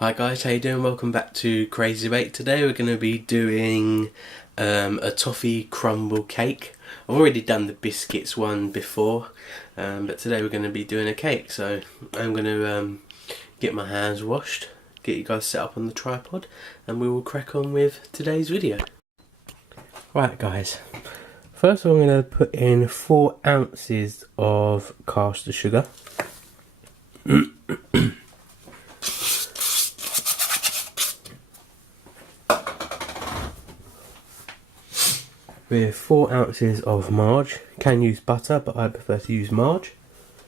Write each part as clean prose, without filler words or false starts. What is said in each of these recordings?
Hi guys, how you doing? Welcome back to Crazy Bake. Today we're going to be doing a toffee crumble cake. I've already done the biscuits one before, but today we're going to be doing a cake. So I'm going to get my hands washed, get you guys set up on the tripod, and we will crack on with today's video. Right guys, first I'm going to put in 4 ounces of caster sugar. With 4 ounces of marge. You can use butter, but I prefer to use marge.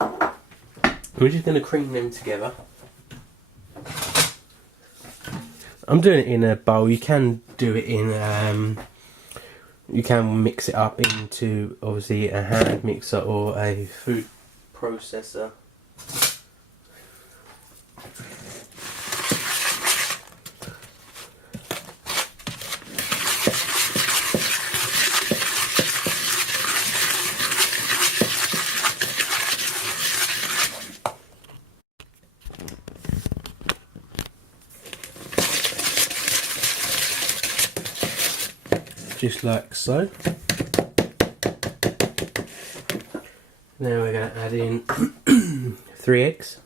We're just going to cream them together. I'm doing it in a bowl. You can do it in, you can mix it up into obviously a hand mixer or a food processor. Just like so. Now we're going to add in 3 eggs.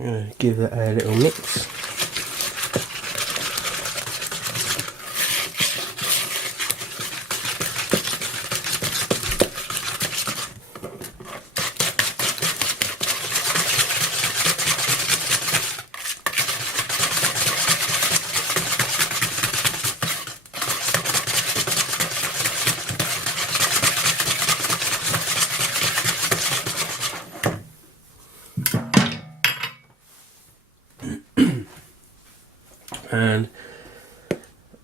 I'm going to give that a little mix. And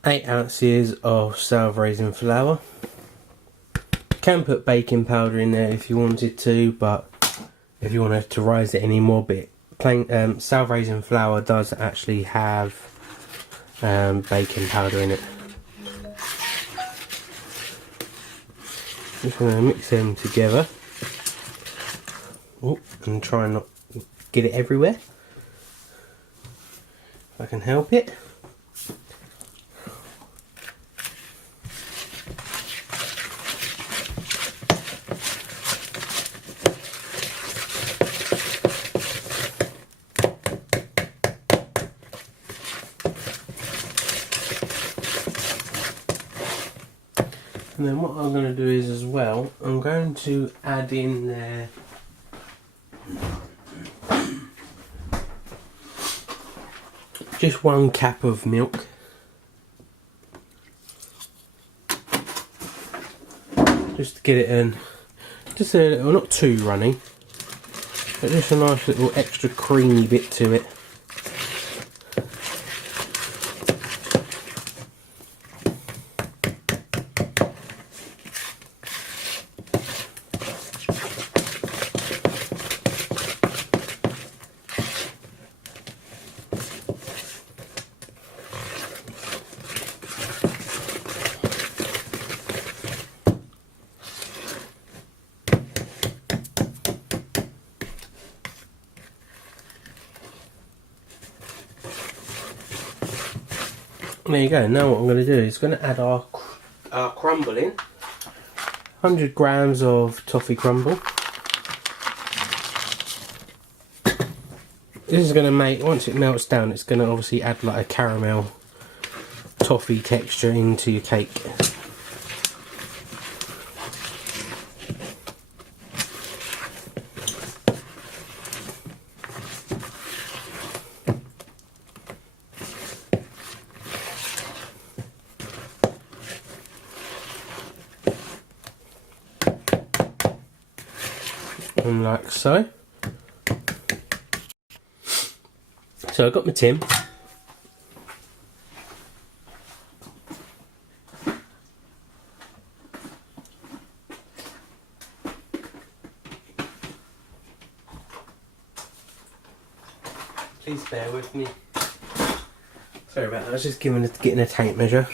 8 ounces of sour raisin flour. You can put baking powder in there if you wanted to, but if you wanted to rise it any more, but plain sour raisin flour does actually have baking powder in it. Just going to mix them together. Oh, and try and not get it everywhere. If I can help it. And then what I'm going to do is as well, I'm going to add in there just 1 cup of milk. Just to get it in, just a little, not too runny, but just a nice little extra creamy bit to it. There you go. Now what I'm going to do is going to add our crumble in. 100 grams of toffee crumble. This is going to make, once it melts down, it's going to obviously add like a caramel toffee texture into your cake. And like so. So I've got my tin. Please bear with me. Sorry about that, I was just getting a tape measure.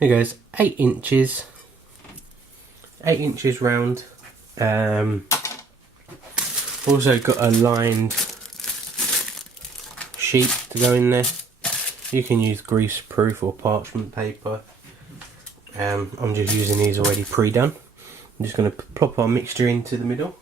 Here goes, 8 inches. 8 inches round. Also got a lined sheet to go in there. You can use grease proof or parchment paper. I'm just using these already pre-done. I'm just going to plop our mixture into the middle.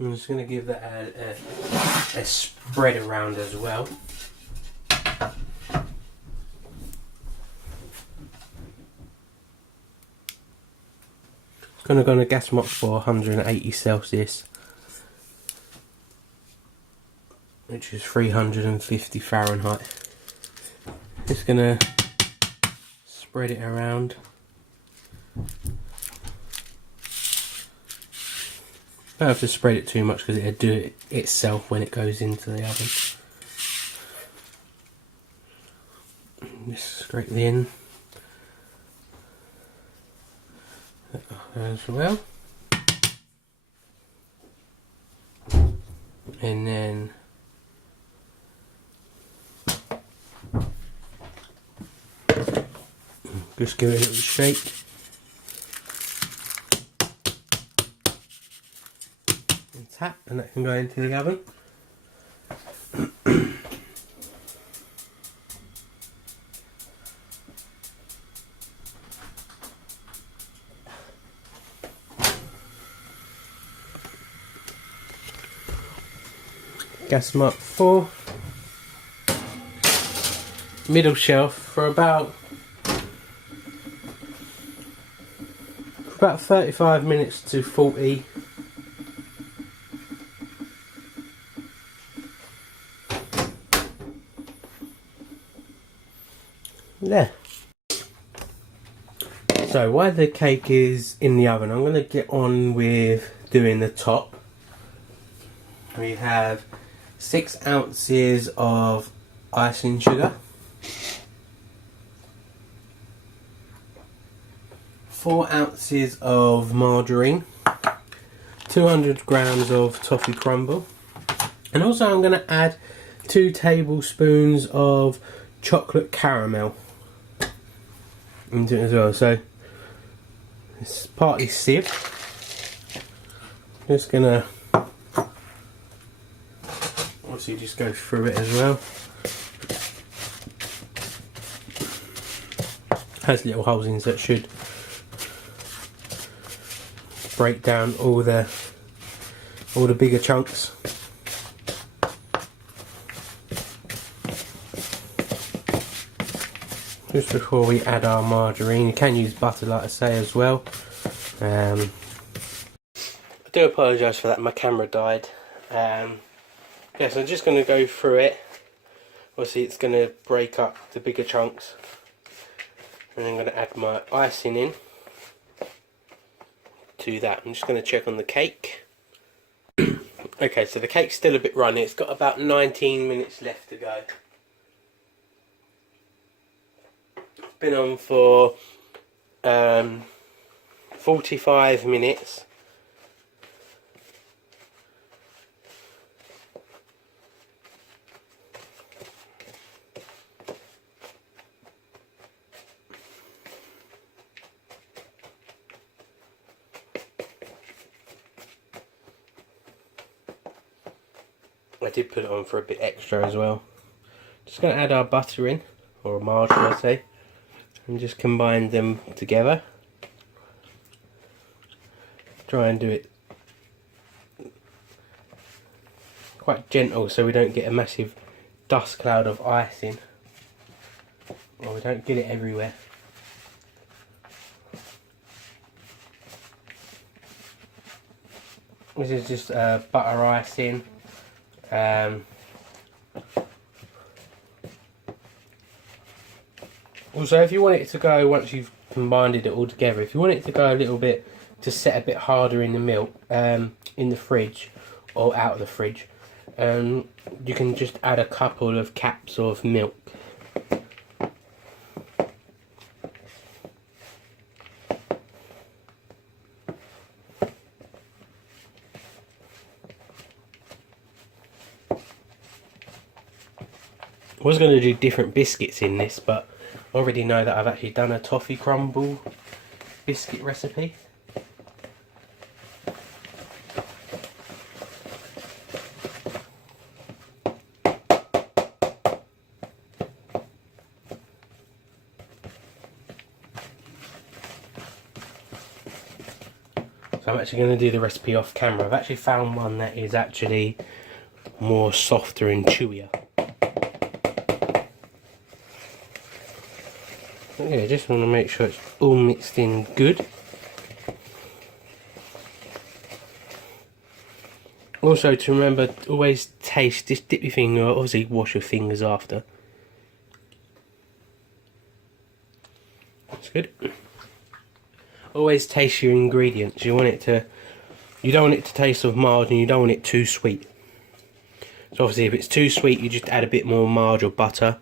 I'm just going to give that a spread around as well. Going to go on a gas mop for 180 Celsius, which is 350 Fahrenheit. Just going to spread it around. I don't have to spread it too much because it'll do it itself when it goes into the oven. Just scrape the end as well, and then just give it a little shake. Tap, and that can go into the oven. Gas them up 4. Middle shelf for about 35 minutes to 40. There. So while the cake is in the oven, I'm going to get on with doing the top. We have 6 ounces of icing sugar, 4 ounces of margarine, 200 grams of toffee crumble, and also I'm going to add 2 tablespoons of chocolate caramel into it as well. So it's partly sieved. Just gonna obviously just go through it as well. Has little holes in, so it should break down all the bigger chunks. Just before we add our margarine, you can use butter like I say as well. I do apologise for that, my camera died. Yeah, so I'm just going to go through it. Obviously it's going to break up the bigger chunks. And I'm going to add my icing in to that. I'm just going to check on the cake. Okay, so the cake's still a bit runny. It's got about 19 minutes left to go. Been on for 45 minutes. I did put it on for a bit extra as well. Just going to add our butter in, or margarine I say, and just combine them together. Try and do it quite gentle so we don't get a massive dust cloud of icing, or we don't get it everywhere. This is just butter icing. Also, if you want it to go, once you've combined it all together, if you want it to go a little bit, to set a bit harder in the milk, in the fridge or out of the fridge, you can just add a couple of caps of milk. I was going to do different biscuits in this, but I already know that I've actually done a toffee crumble biscuit recipe. So I'm actually going to do the recipe off camera. I've actually found one that is actually more softer and chewier. Yeah, just want to make sure it's all mixed in good. Also, to remember, always taste, just dip your finger, obviously wash your fingers after. That's good. Always taste your ingredients. You don't want it to taste of margarine, and you don't want it too sweet. So obviously if it's too sweet, you just add a bit more margarine or butter.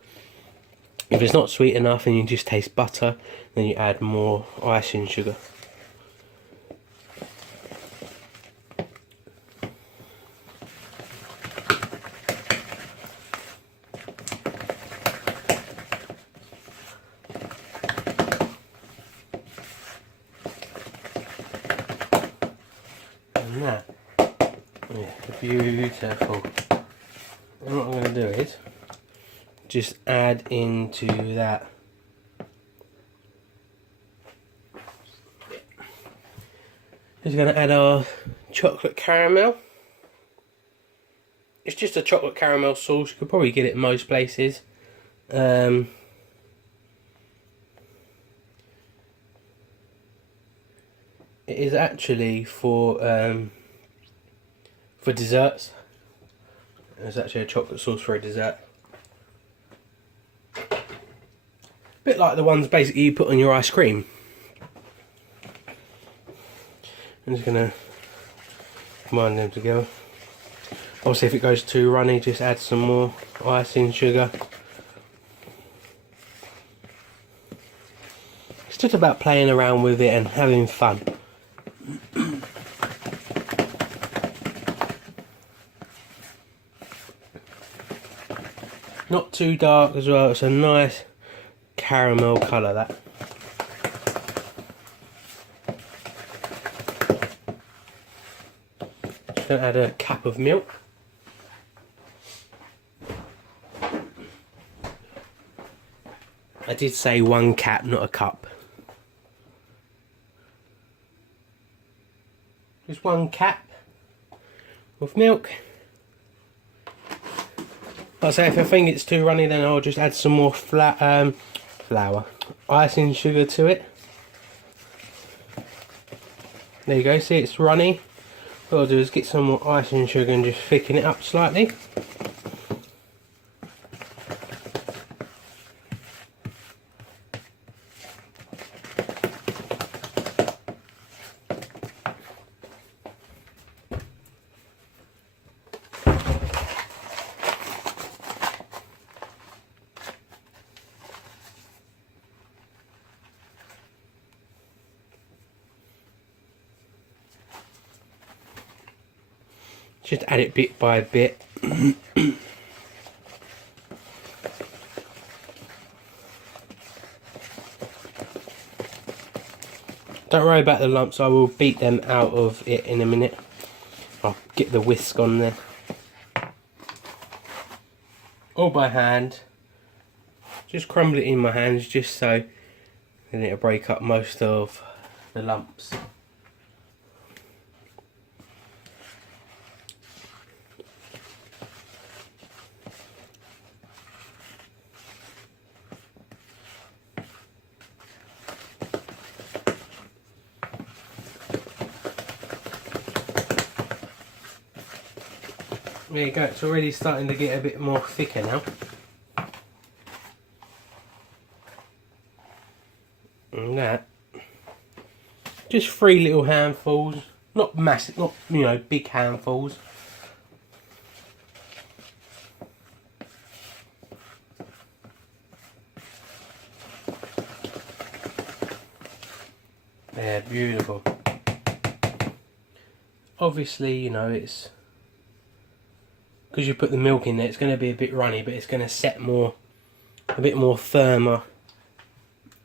If it's not sweet enough and you just taste butter, then you add more icing sugar. And that, yeah, beautiful. And what I'm going to do is just add into that just going to add our chocolate caramel. It's just a chocolate caramel sauce. You could probably get it in most places. It is actually for desserts. It's actually a chocolate sauce for a dessert. Bit like the ones basically you put on your ice cream. I'm just going to combine them together. Obviously if it goes too runny, just add some more icing sugar. It's just about playing around with it and having fun. Not too dark as well, it's a nice caramel colour that. Just going to add a cup of milk. I did say 1 cap, not a cup. Just 1 cap of milk. Like I say, if I think it's too runny, then I'll just add some more flour, icing sugar to it. There you go, see it's runny. What I'll do is get some more icing sugar and just thicken it up slightly. Just add it bit by bit. Don't worry about the lumps, I will beat them out of it in a minute. I'll get the whisk on there. All by hand. Just crumble it in my hands just so then it'll break up most of the lumps. There you go, it's already starting to get a bit more thicker now. And that, just 3 little handfuls, not massive, not, you know, big handfuls. Yeah, beautiful. Obviously, you know, it's because you put the milk in there, it's going to be a bit runny, but it's going to set more, a bit more firmer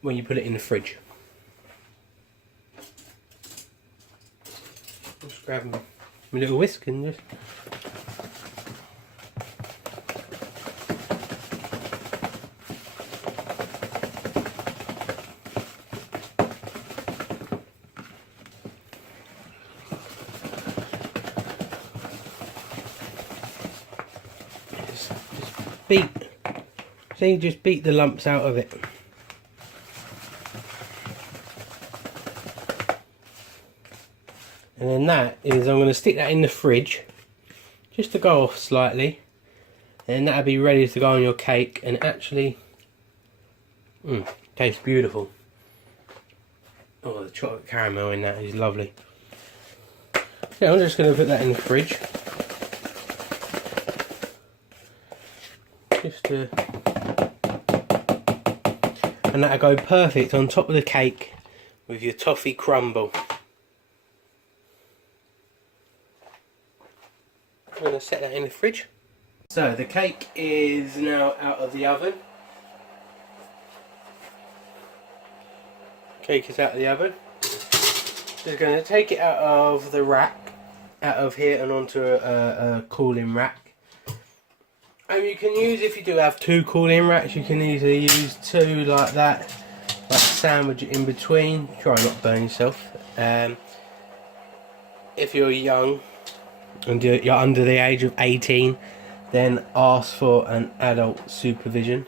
when you put it in the fridge. Just grab my little whisk and just. Beat, see, just beat the lumps out of it. And then that is, I'm going to stick that in the fridge, just to go off slightly, and that'll be ready to go on your cake, and actually, tastes beautiful. Oh, the chocolate caramel in that is lovely. So I'm just going to put that in the fridge. And that'll go perfect on top of the cake with your toffee crumble. I'm going to set that in the fridge. So the cake is now out of the oven. Cake is out of the oven. Just going to take it out of the rack, out of here and onto a cooling rack. You can use, if you do have 2 cooling racks, you can easily use 2 like that, like sandwich it in between. Try not to burn yourself. If you're young and you're under the age of 18, then ask for an adult supervision.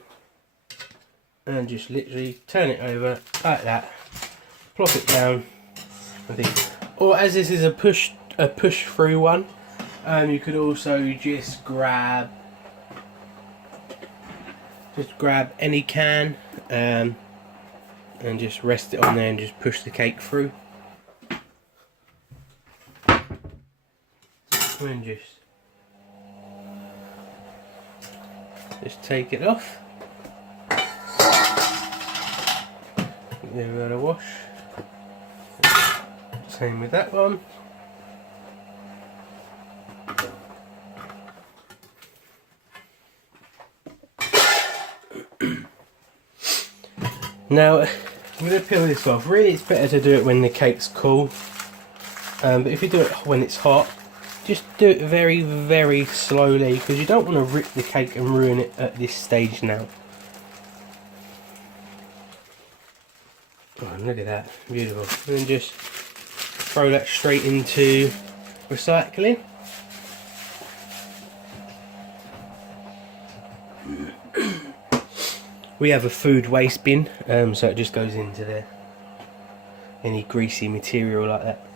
And just literally turn it over like that, plop it down. Or as this is a push through one, you could also just grab any can and just rest it on there and just push the cake through. And just take it off. Give it a wash. Same with that one. Now, I'm going to peel this off. Really, it's better to do it when the cake's cool. But if you do it when it's hot, just do it very, very slowly, because you don't want to rip the cake and ruin it at this stage now. Oh, look at that. Beautiful. And then just throw that straight into recycling. We have a food waste bin, so it just goes into there. Any greasy material like that.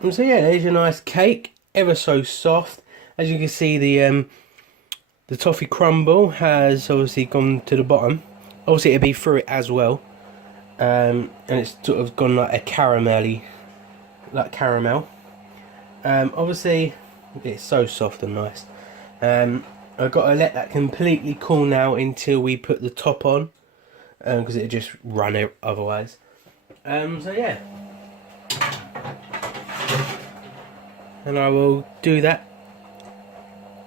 And so yeah, there's your nice cake, ever so soft. As you can see, the toffee crumble has obviously gone to the bottom. Obviously, it'll be through it as well, and it's sort of gone like a caramelly, like caramel. Obviously, it's so soft and nice. I've got to let that completely cool now until we put the top on, because it'll just run out otherwise. So yeah, and I will do that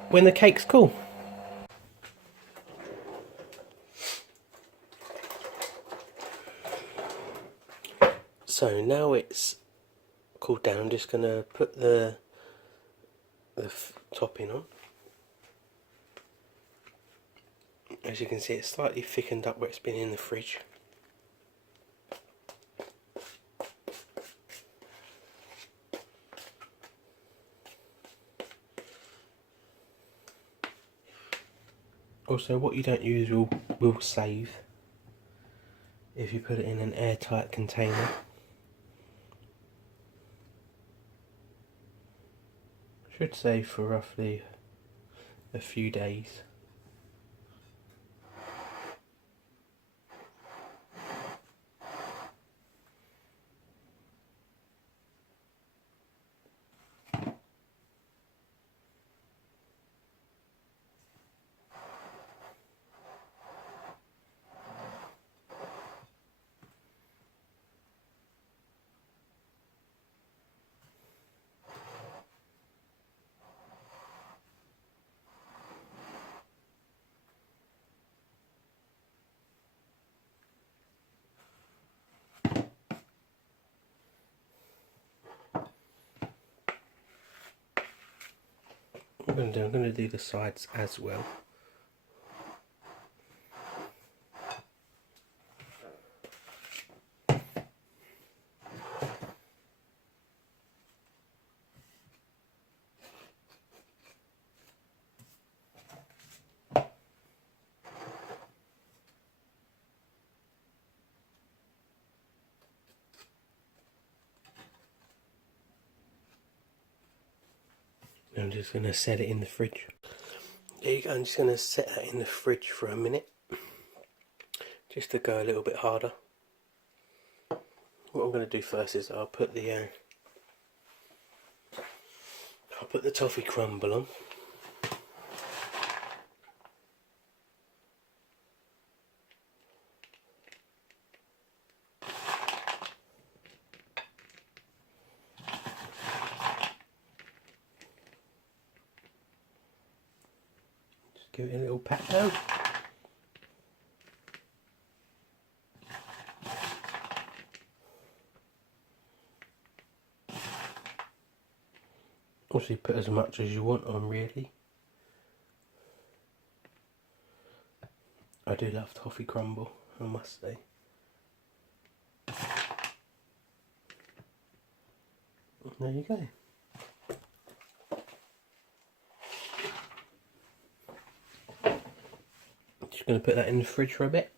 when the cake's cool. So now it's cooled down, I'm just going to put the topping on. As you can see, it's slightly thickened up where it's been in the fridge. Also, what you don't use will save if you put it in an airtight container. Should save for roughly a few days. I'm going to do the sides as well. I'm just going to set it in the fridge. There you go, I'm just going to set that in the fridge for a minute, just to go a little bit harder. What I'm going to do first is I'll put the toffee crumble on. Give it a little pat down. Obviously put as much as you want on, really. I do love toffee crumble, I must say. There you go. Just going to put that in the fridge for a bit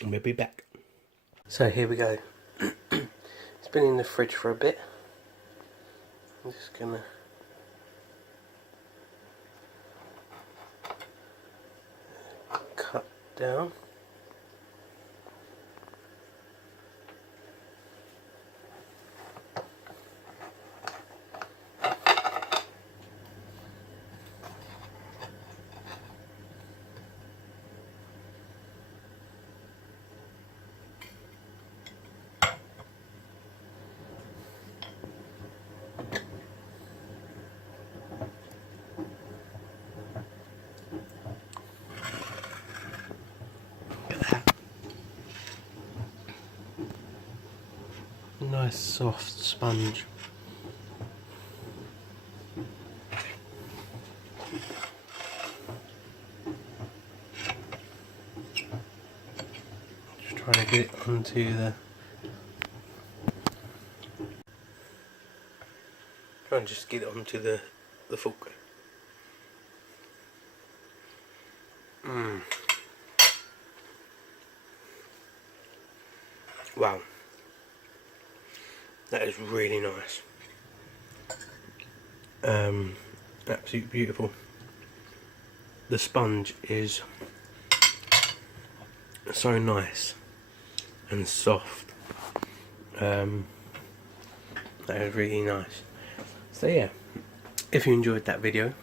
and we'll be back. So here we go. It's been in the fridge for a bit. I'm just going to cut down. Nice soft sponge. Just trying to get it onto the... Try and just get it onto the fork. Wow. That is really nice. Absolutely beautiful. The sponge is so nice and soft. That is really nice. So yeah, if you enjoyed that video,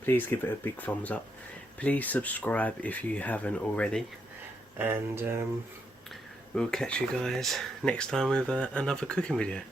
please give it a big thumbs up. Please subscribe if you haven't already, and we'll catch you guys next time with another cooking video.